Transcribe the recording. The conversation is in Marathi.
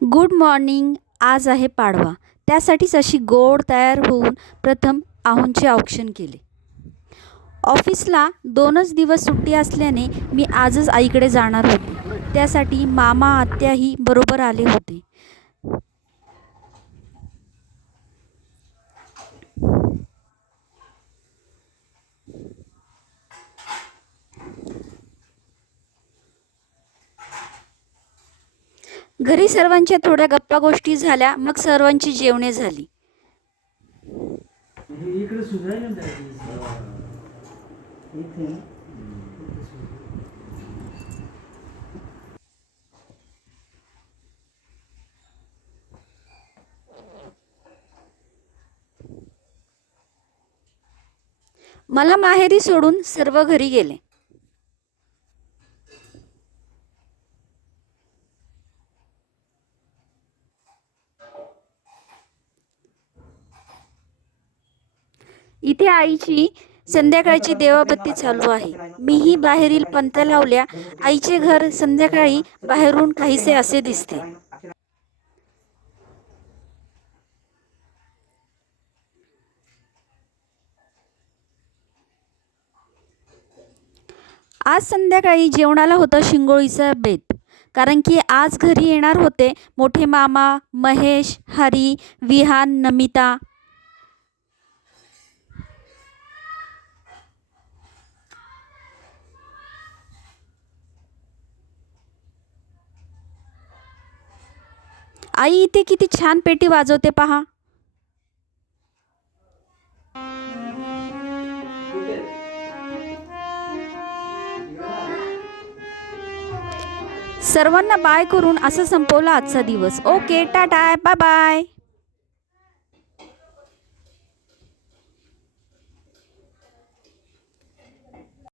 Good morning. आज आहे पाडवा. त्यासाठीच अशी गोड तयार होऊन प्रथम आहोंचे औक्षण केले. ऑफिसला 2च दिवस सुट्टी असल्याने मी आजच आईकडे जाणार होते. त्यासाठी मामा आत्याही बरोबर आले होते. घरी सर्वांच्या थोड्या गप्पा गोष्टी झाल्या. मग सर्वांची जेवणे झाली. मला माहेरी सोडून सर्व घरी गेले. इथे आईची संध्याकाळची देवाबत्ती चालू आहे. मीही बाहेरील पंत्या लावल्या. आईचे घर संध्याकाळी बाहेरून काहीसे असे दिसते. आज संध्याकाळी जेवणाला होता शिंगोळीचा बेत. कारण की आज घरी येणार होते मोठे मामा, महेश, हरी, विहान, नमिता. आई इथे किती छान पेटी वाजवते पहा. सर्वांना बाय करून असं संपवला आजचा दिवस. Okay, tata, bye bye.